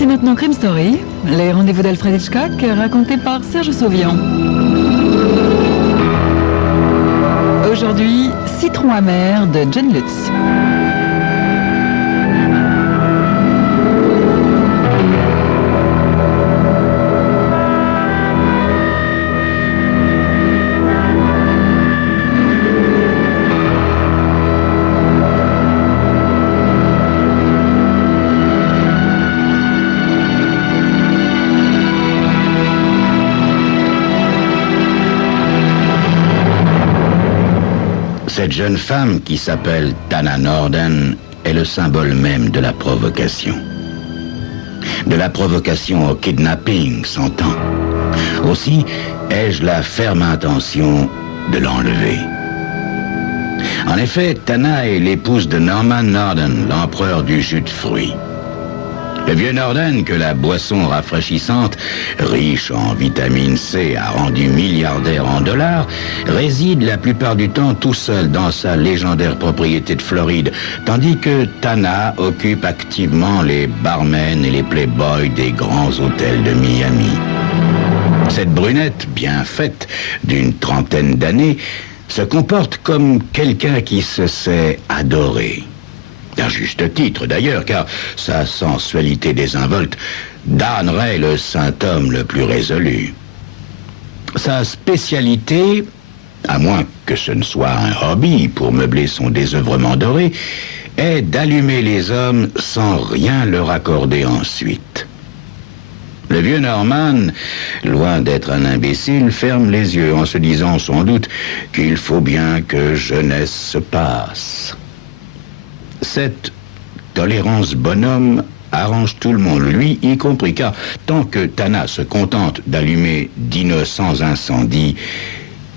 C'est maintenant Crime Story, les rendez-vous d'Alfred Hitchcock racontés par Serge Sauvian. Aujourd'hui, Citron amer de John Lutz. Cette jeune femme qui s'appelle Tana Norden est le symbole même de la provocation. De la provocation au kidnapping, s'entend. Aussi, ai-je la ferme intention de l'enlever. En effet, Tana est l'épouse de Norman Norden, l'empereur du jus de fruits. Le vieux Norden, que la boisson rafraîchissante, riche en vitamine C, a rendu milliardaire en dollars, réside la plupart du temps tout seul dans sa légendaire propriété de Floride, tandis que Tana occupe activement les barmen et les playboys des grands hôtels de Miami. Cette brunette, bien faite, d'une trentaine d'années, se comporte comme quelqu'un qui se sait adorer. À juste titre d'ailleurs, car sa sensualité désinvolte damnerait le saint homme le plus résolu. Sa spécialité, à moins que ce ne soit un hobby pour meubler son désœuvrement doré, est d'allumer les hommes sans rien leur accorder ensuite. Le vieux Norman, loin d'être un imbécile, ferme les yeux en se disant sans doute qu'il faut bien que jeunesse se passe. Cette tolérance bonhomme arrange tout le monde, lui y compris, car tant que Tana se contente d'allumer d'innocents incendies,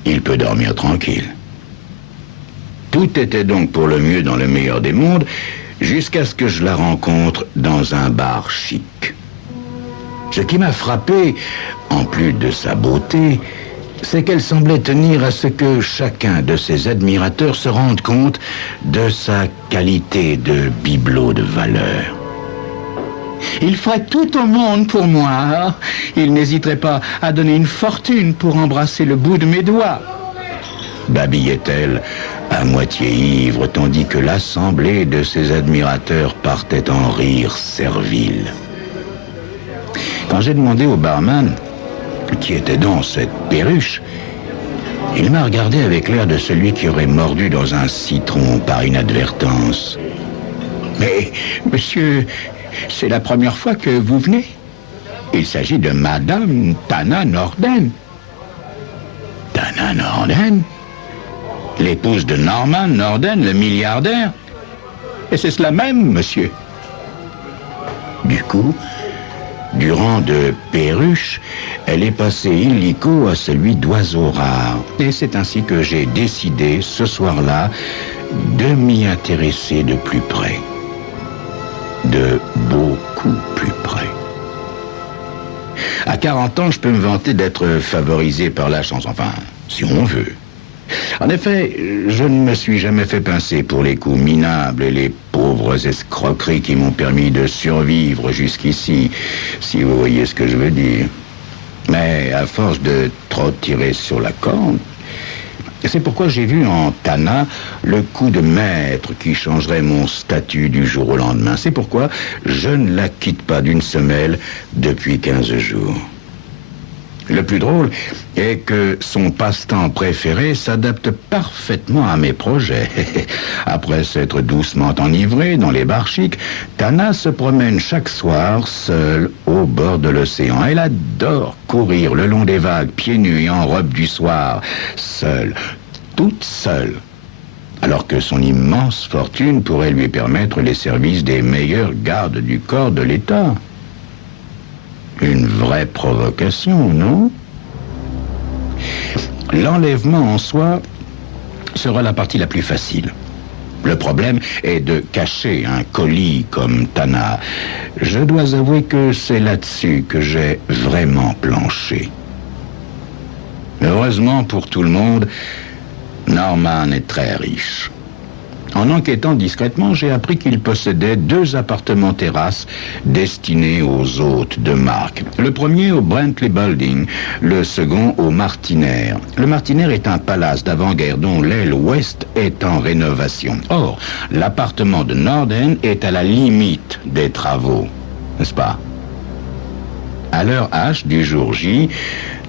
il peut dormir tranquille. Tout était donc pour le mieux dans le meilleur des mondes, jusqu'à ce que je la rencontre dans un bar chic. Ce qui m'a frappé, en plus de sa beauté, c'est qu'elle semblait tenir à ce que chacun de ses admirateurs se rende compte de sa qualité de bibelot de valeur. Il ferait tout au monde pour moi. Il n'hésiterait pas à donner une fortune pour embrasser le bout de mes doigts, babillait-elle, à moitié ivre, tandis que l'assemblée de ses admirateurs partait en rire servile. Quand j'ai demandé au barman qui était dans cette perruche, il m'a regardé avec l'air de celui qui aurait mordu dans un citron par inadvertance. « Mais, monsieur, c'est la première fois que vous venez. Il s'agit de Madame Tana Norden. » « Tana Norden ? L'épouse de Norman Norden, le milliardaire ? Et c'est cela même, monsieur. » Du coup, du rang de perruche, elle est passée illico à celui d'oiseau rare. Et c'est ainsi que j'ai décidé, ce soir-là, de m'y intéresser de plus près. De beaucoup plus près. À 40 ans, je peux me vanter d'être favorisé par la chance, enfin, si on veut. En effet, je ne me suis jamais fait pincer pour les coups minables et les pauvres escroqueries qui m'ont permis de survivre jusqu'ici, si vous voyez ce que je veux dire. Mais à force de trop tirer sur la corde, c'est pourquoi j'ai vu en Tana le coup de maître qui changerait mon statut du jour au lendemain. C'est pourquoi je ne la quitte pas d'une semelle depuis 15 jours. Le plus drôle est que son passe-temps préféré s'adapte parfaitement à mes projets. Après s'être doucement enivrée dans les bars chics, Tana se promène chaque soir seule au bord de l'océan. Elle adore courir le long des vagues, pieds nus et en robe du soir, seule, toute seule. Alors que son immense fortune pourrait lui permettre les services des meilleurs gardes du corps de l'État. Une vraie provocation, non? L'enlèvement en soi sera la partie la plus facile. Le problème est de cacher un colis comme Tana. Je dois avouer que c'est là-dessus que j'ai vraiment planché. Heureusement pour tout le monde, Norman est très riche. En enquêtant discrètement, j'ai appris qu'il possédait 2 appartements terrasses destinés aux hôtes de marque. Le premier au Brantley Building, le second au Martinaire. Le Martinaire est un palace d'avant-guerre dont l'aile ouest est en rénovation. Or, l'appartement de Norden est à la limite des travaux, n'est-ce pas? À l'heure H du jour J,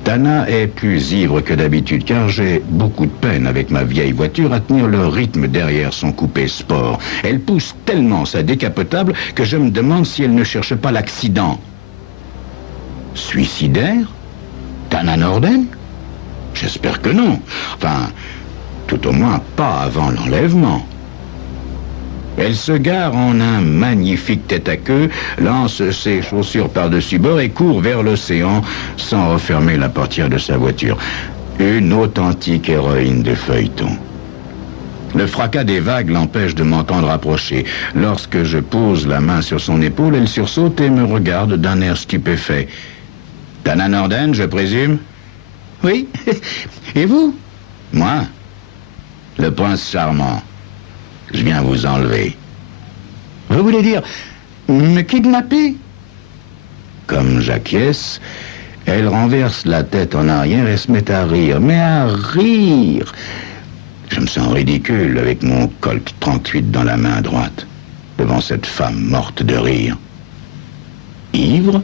Tana est plus ivre que d'habitude car j'ai beaucoup de peine avec ma vieille voiture à tenir le rythme derrière son coupé sport. Elle pousse tellement sa décapotable que je me demande si elle ne cherche pas l'accident. Suicidaire? Tana Norden? J'espère que non. Enfin, tout au moins pas avant l'enlèvement. Elle se gare en un magnifique tête-à-queue, lance ses chaussures par-dessus bord et court vers l'océan sans refermer la portière de sa voiture. Une authentique héroïne de feuilleton. Le fracas des vagues l'empêche de m'entendre approcher. Lorsque je pose la main sur son épaule, elle sursaute et me regarde d'un air stupéfait. « Tana Norden, je présume ?»« Oui. Et vous ?»« Moi, le prince charmant. Je viens vous enlever. » « Vous voulez dire me kidnapper ?» Comme j'acquiesce, elle renverse la tête en arrière et se met à rire. Mais à rire! Je me sens ridicule avec mon Colt 38 dans la main droite, devant cette femme morte de rire. Ivre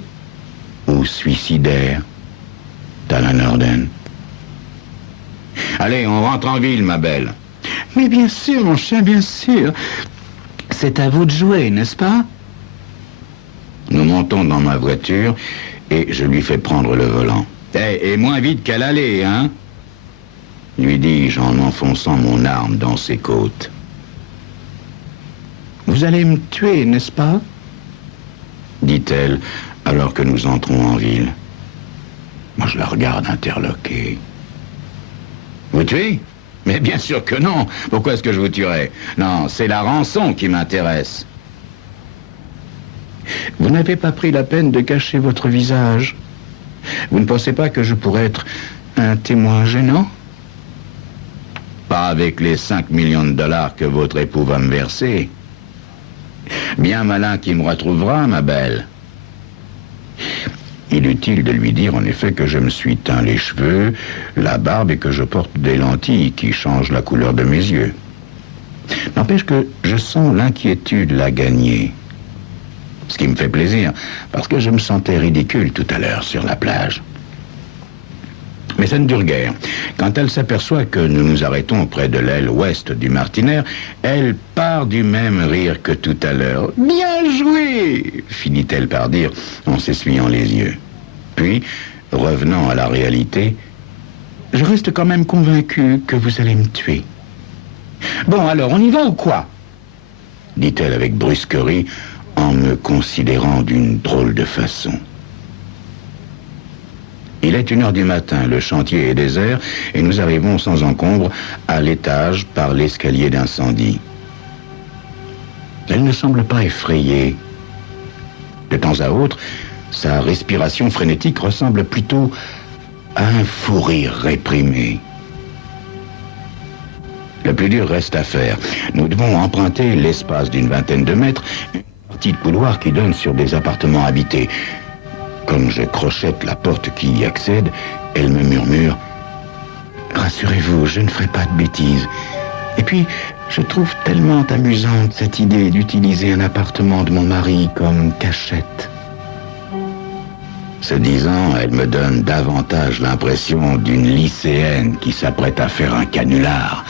ou suicidaire? Tana Norden. Allez, on rentre en ville, ma belle. Mais bien sûr, mon chien, bien sûr. C'est à vous de jouer, n'est-ce pas? Nous montons dans ma voiture et je lui fais prendre le volant. Et moins vite qu'à l'aller, hein? Lui dis-je en enfonçant mon arme dans ses côtes. Vous allez me tuer, n'est-ce pas? Dit-elle alors que nous entrons en ville. Moi, je la regarde interloquée. Vous tuez? Mais bien sûr que non. Pourquoi est-ce que je vous tuerais? Non, c'est la rançon qui m'intéresse. Vous n'avez pas pris la peine de cacher votre visage. Vous ne pensez pas que je pourrais être un témoin gênant? Pas avec les 5 millions de dollars que votre époux va me verser. Bien malin qui me retrouvera, ma belle. Inutile de lui dire en effet que je me suis teint les cheveux, la barbe et que je porte des lentilles qui changent la couleur de mes yeux. N'empêche que je sens l'inquiétude la gagner. Ce qui me fait plaisir, parce que je me sentais ridicule tout à l'heure sur la plage. Mais ça ne dure guère. Quand elle s'aperçoit que nous nous arrêtons près de l'aile ouest du Martinaire, elle part du même rire que tout à l'heure. « Bien joué !» finit-elle par dire en s'essuyant les yeux. Puis, revenant à la réalité, « Je reste quand même convaincu que vous allez me tuer. »« Bon, alors, on y va ou quoi ?» dit-elle avec brusquerie en me considérant d'une drôle de façon. Il est 1h du matin, le chantier est désert et nous arrivons sans encombre à l'étage par l'escalier d'incendie. Elle ne semble pas effrayée. De temps à autre, sa respiration frénétique ressemble plutôt à un fou rire réprimé. Le plus dur reste à faire. Nous devons emprunter l'espace d'une vingtaine de mètres, une partie de couloir qui donne sur des appartements habités. Comme je crochette la porte qui y accède, elle me murmure « Rassurez-vous, je ne ferai pas de bêtises. Et puis, je trouve tellement amusante cette idée d'utiliser un appartement de mon mari comme cachette. » Ce disant, elle me donne davantage l'impression d'une lycéenne qui s'apprête à faire un canular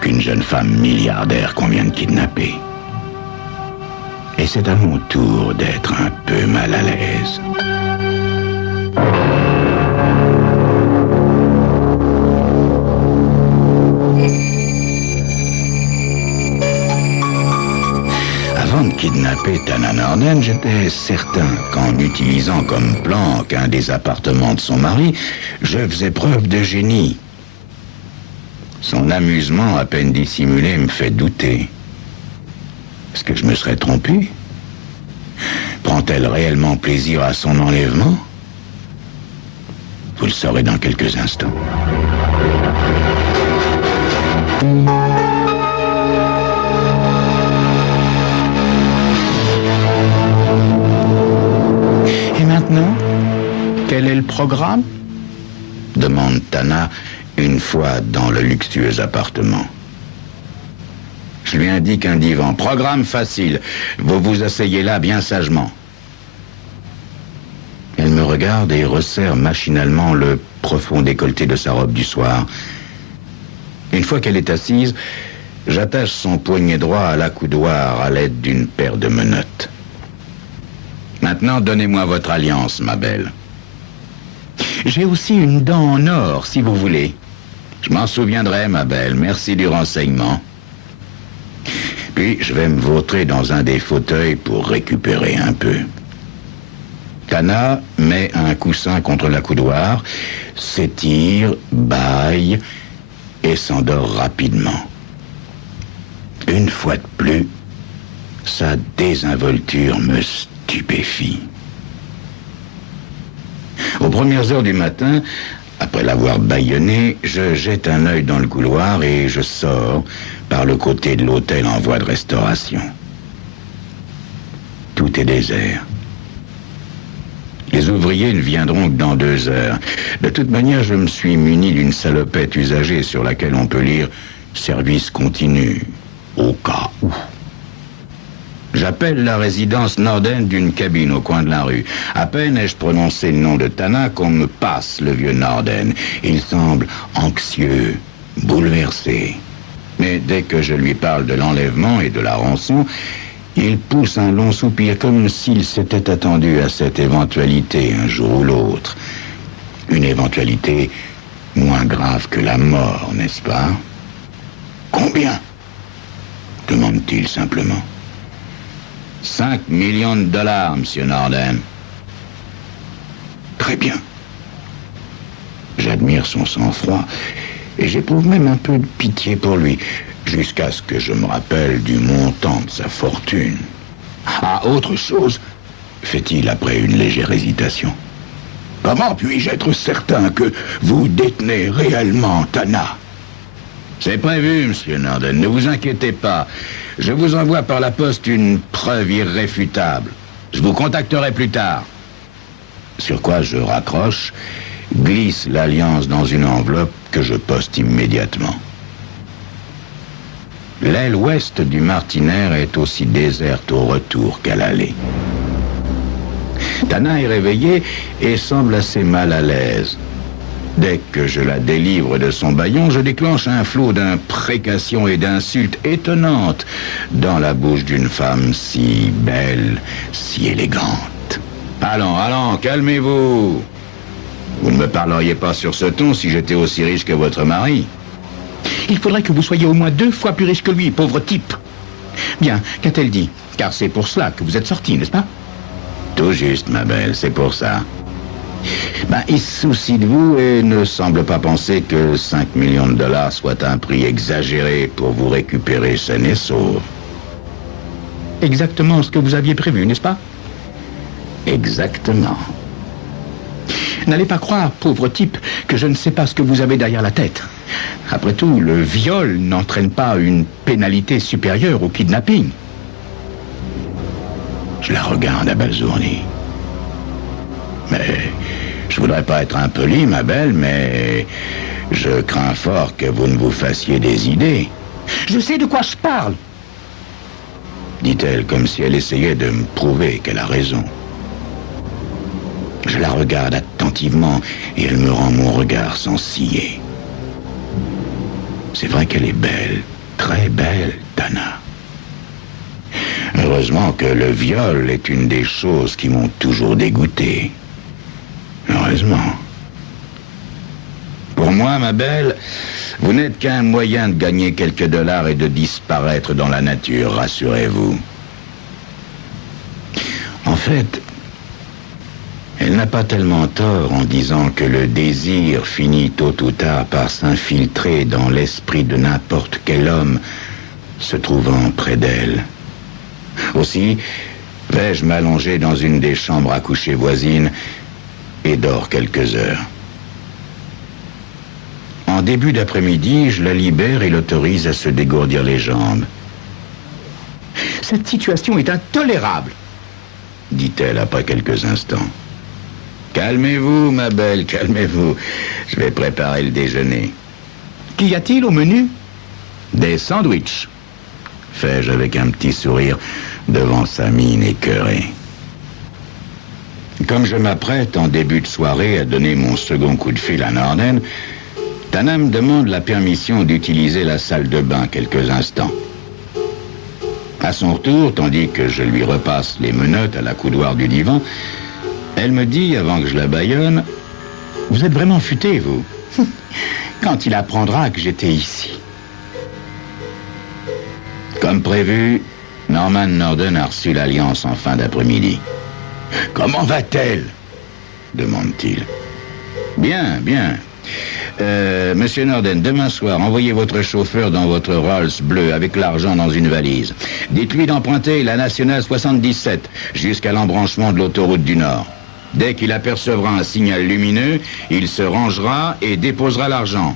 qu'une jeune femme milliardaire qu'on vient de kidnapper. Et c'est à mon tour d'être un peu mal à l'aise. Avant de kidnapper Tana Norden, j'étais certain qu'en utilisant comme planque un des appartements de son mari, je faisais preuve de génie. Son amusement à peine dissimulé me fait douter. Est-ce que je me serais trompé? Prend-elle réellement plaisir à son enlèvement? Vous le saurez dans quelques instants. 1, le programme? Demande Tana une fois dans le luxueux appartement. Je lui indique un divan. Programme facile. Vous vous asseyez là bien sagement. Elle me regarde et resserre machinalement le profond décolleté de sa robe du soir. Une fois qu'elle est assise, j'attache son poignet droit à l'accoudoir à l'aide d'une paire de menottes. Maintenant, donnez-moi votre alliance, ma belle. J'ai aussi une dent en or, si vous voulez. Je m'en souviendrai, ma belle. Merci du renseignement. Puis, je vais me vautrer dans un des fauteuils pour récupérer un peu. Tana met un coussin contre l'accoudoir, s'étire, bâille et s'endort rapidement. Une fois de plus, sa désinvolture me stupéfie. Aux premières heures du matin, après l'avoir bâillonné, je jette un œil dans le couloir et je sors par le côté de l'hôtel en voie de restauration. Tout est désert. Les ouvriers ne viendront que dans 2 heures. De toute manière, je me suis muni d'une salopette usagée sur laquelle on peut lire « Service continu », au cas où. J'appelle la résidence Norden d'une cabine au coin de la rue. À peine ai-je prononcé le nom de Tana qu'on me passe le vieux Norden. Il semble anxieux, bouleversé. Mais dès que je lui parle de l'enlèvement et de la rançon, il pousse un long soupir comme s'il s'était attendu à cette éventualité un jour ou l'autre. Une éventualité moins grave que la mort, n'est-ce pas? Combien? Demande-t-il simplement. 5 millions de dollars, monsieur Norden. Très bien. J'admire son sang-froid et j'éprouve même un peu de pitié pour lui, jusqu'à ce que je me rappelle du montant de sa fortune. Ah, autre chose, fait-il après une légère hésitation. Comment puis-je être certain que vous détenez réellement Tana? C'est prévu, monsieur Norden, ne vous inquiétez pas. Je vous envoie par la poste une preuve irréfutable. Je vous contacterai plus tard. Sur quoi je raccroche, glisse l'alliance dans une enveloppe que je poste immédiatement. L'aile ouest du Martinaire est aussi déserte au retour qu'à l'aller. Tana est réveillée et semble assez mal à l'aise. Dès que je la délivre de son bâillon, je déclenche un flot d'imprécations et d'insultes étonnantes dans la bouche d'une femme si belle, si élégante. Allons, calmez-vous. Vous ne me parleriez pas sur ce ton si j'étais aussi riche que votre mari. Il faudrait que vous soyez au moins 2 fois plus riche que lui, pauvre type. Bien, qu'a-t-elle dit? Car c'est pour cela que vous êtes sorti, n'est-ce pas? Tout juste, ma belle, c'est pour ça. Il se soucie de vous et ne semble pas penser que 5 millions de dollars soit un prix exagéré pour vous récupérer saine et sauve. Exactement ce que vous aviez prévu, n'est-ce pas? Exactement. N'allez pas croire, pauvre type, que je ne sais pas ce que vous avez derrière la tête. Après tout, le viol n'entraîne pas une pénalité supérieure au kidnapping. Je la regarde abasourdie. Mais je voudrais pas être impoli, ma belle, mais je crains fort que vous ne vous fassiez des idées. Je sais de quoi je parle, dit-elle comme si elle essayait de me prouver qu'elle a raison. Je la regarde attentivement et elle me rend mon regard sans ciller. C'est vrai qu'elle est belle, très belle, Tana. Heureusement que le viol est une des choses qui m'ont toujours dégoûté. Heureusement. Pour moi, ma belle, vous n'êtes qu'un moyen de gagner quelques dollars et de disparaître dans la nature, rassurez-vous. En fait, elle n'a pas tellement tort en disant que le désir finit tôt ou tard par s'infiltrer dans l'esprit de n'importe quel homme se trouvant près d'elle. Aussi, vais-je m'allonger dans une des chambres à coucher voisines et dors quelques heures. En début d'après-midi, je la libère et l'autorise à se dégourdir les jambes. Cette situation est intolérable, dit-elle après quelques instants. Calmez-vous, ma belle, calmez-vous. Je vais préparer le déjeuner. Qu'y a-t-il au menu? Des sandwichs, fais-je avec un petit sourire devant sa mine écœurée. Comme je m'apprête en début de soirée à donner mon second coup de fil à Norden, Tana me demande la permission d'utiliser la salle de bain quelques instants. À son retour, tandis que je lui repasse les menottes à la coudoir du divan, elle me dit, avant que je la bâillonne, « Vous êtes vraiment futé, vous, quand il apprendra que j'étais ici. » Comme prévu, Norman Norden a reçu l'Alliance en fin d'après-midi. « Comment va-t-elle » demande-t-il. « Bien, bien. Monsieur Norden, demain soir, envoyez votre chauffeur dans votre Rolls bleu avec l'argent dans une valise. Dites-lui d'emprunter la nationale 77 jusqu'à l'embranchement de l'autoroute du Nord. Dès qu'il apercevra un signal lumineux, il se rangera et déposera l'argent.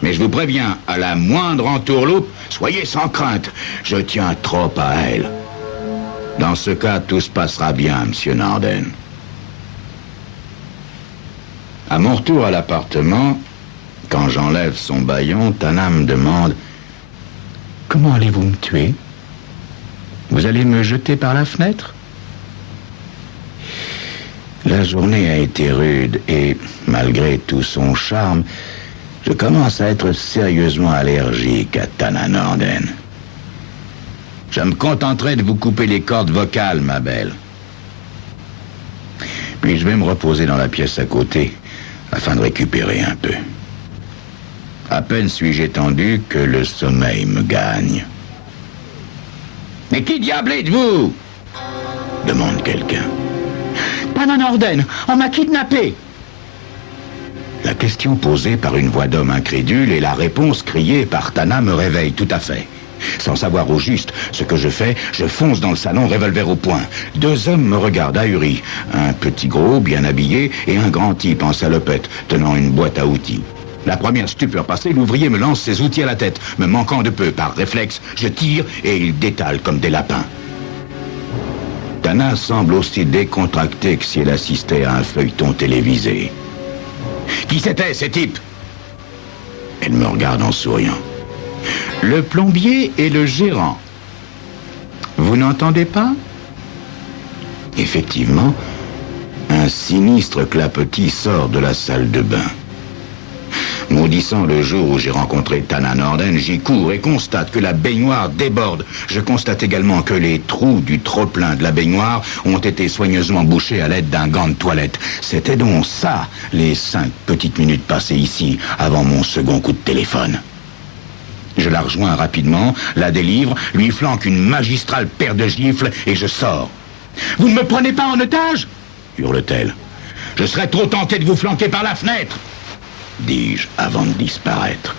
Mais je vous préviens, à la moindre entourloupe, soyez sans crainte. Je tiens trop à elle. Dans ce cas, tout se passera bien, monsieur Norden. » À mon retour à l'appartement, quand j'enlève son bâillon, Tana me demande « Comment allez-vous me tuer? Vous allez me jeter par la fenêtre ?» La journée a été rude et, malgré tout son charme, je commence à être sérieusement allergique à Tana Norden. Je me contenterai de vous couper les cordes vocales, ma belle. Puis je vais me reposer dans la pièce à côté, afin de récupérer un peu. À peine suis-je étendu que le sommeil me gagne. « Mais qui diable êtes-vous » demande quelqu'un. « Tana Norden, on m'a kidnappé !» La question posée par une voix d'homme incrédule et la réponse criée par Tana me réveille tout à fait. Sans savoir au juste ce que je fais, je fonce dans le salon, revolver au poing. 2 hommes me regardent ahuris. Un petit gros, bien habillé, et un grand type en salopette, tenant une boîte à outils. La première stupeur passée, l'ouvrier me lance ses outils à la tête. Me manquant de peu, par réflexe, je tire et ils détalent comme des lapins. Tana semble aussi décontractée que si elle assistait à un feuilleton télévisé. « Qui c'était, ces types ?» Elle me regarde en souriant. « Le plombier et le gérant. Vous n'entendez pas ?» Effectivement, un sinistre clapotis sort de la salle de bain. Maudissant le jour où j'ai rencontré Tana Norden, j'y cours et constate que la baignoire déborde. Je constate également que les trous du trop-plein de la baignoire ont été soigneusement bouchés à l'aide d'un gant de toilette. C'était donc ça, les 5 petites minutes passées ici, avant mon second coup de téléphone. Je la rejoins rapidement, la délivre, lui flanque une magistrale paire de gifles et je sors. « Vous ne me prenez pas en otage ?» hurle-t-elle. « Je serais trop tenté de vous flanquer par la fenêtre !» dis-je avant de disparaître.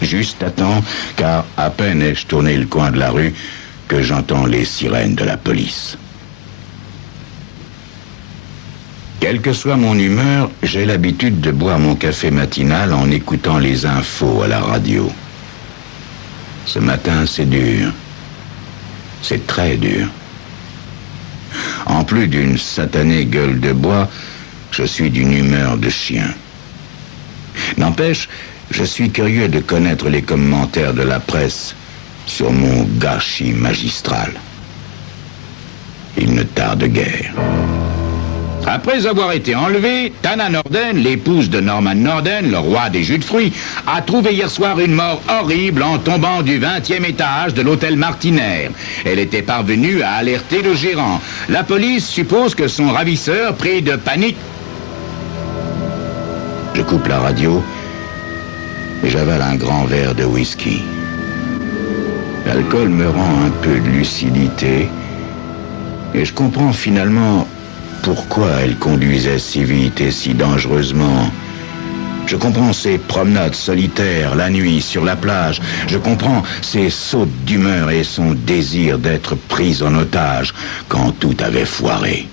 Juste à temps, car à peine ai-je tourné le coin de la rue que j'entends les sirènes de la police. Quelle que soit mon humeur, j'ai l'habitude de boire mon café matinal en écoutant les infos à la radio. Ce matin, c'est dur. C'est très dur. En plus d'une satanée gueule de bois, je suis d'une humeur de chien. N'empêche, je suis curieux de connaître les commentaires de la presse sur mon gâchis magistral. Il ne tarde guère. Après avoir été enlevée, Tana Norden, l'épouse de Norman Norden, le roi des jus de fruits, a trouvé hier soir une mort horrible en tombant du 20e étage de l'hôtel Martinaire. Elle était parvenue à alerter le gérant. La police suppose que son ravisseur, pris de panique... Je coupe la radio et j'avale un grand verre de whisky. L'alcool me rend un peu de lucidité et je comprends finalement pourquoi elle conduisait si vite et si dangereusement. Je comprends ses promenades solitaires la nuit sur la plage. Je comprends ses sautes d'humeur et son désir d'être prise en otage quand tout avait foiré.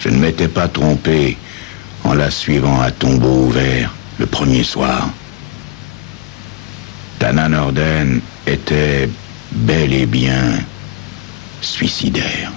Je ne m'étais pas trompé en la suivant à tombeau ouvert le premier soir. Tana Norden était bel et bien suicidaire.